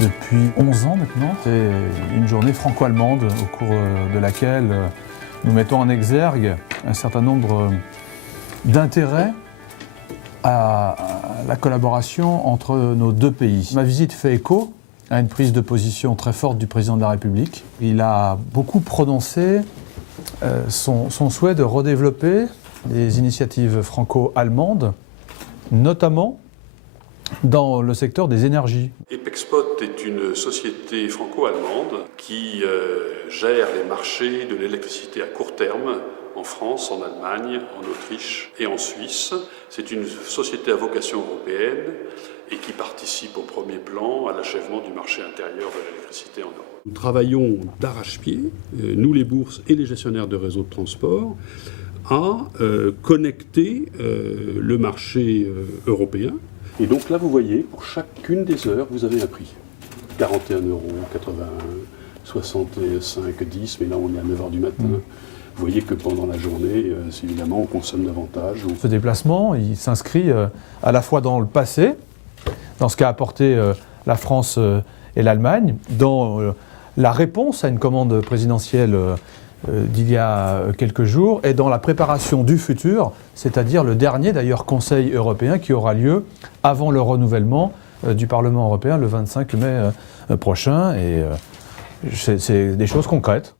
Depuis 11 ans maintenant. C'est une journée franco-allemande au cours de laquelle nous mettons en exergue un certain nombre d'intérêts à la collaboration entre nos deux pays. Ma visite fait écho à une prise de position très forte du président de la République. Il a beaucoup prononcé son souhait de redévelopper des initiatives franco-allemandes, notamment dans le secteur des énergies. Epexpot est une société franco-allemande qui gère les marchés de l'électricité à court terme en France, en Allemagne, en Autriche et en Suisse. C'est une société à vocation européenne et qui participe au premier plan à l'achèvement du marché intérieur de l'électricité en Europe. Nous travaillons d'arrache-pied, nous les bourses et les gestionnaires de réseaux de transport, à connecter le marché européen. Et donc là, vous voyez, pour chacune des heures, vous avez un prix. 41 €, 81, 65, 10, mais là on est à 9 h du matin. Vous voyez que pendant la journée, évidemment, on consomme davantage. Ce déplacement, il s'inscrit à la fois dans le passé, dans ce qu'a apporté la France et l'Allemagne, dans la réponse à une commande présidentielle d'il y a quelques jours, et dans la préparation du futur, c'est-à-dire le dernier d'ailleurs Conseil européen qui aura lieu avant le renouvellement du Parlement européen le 25 mai prochain. Et c'est des choses concrètes.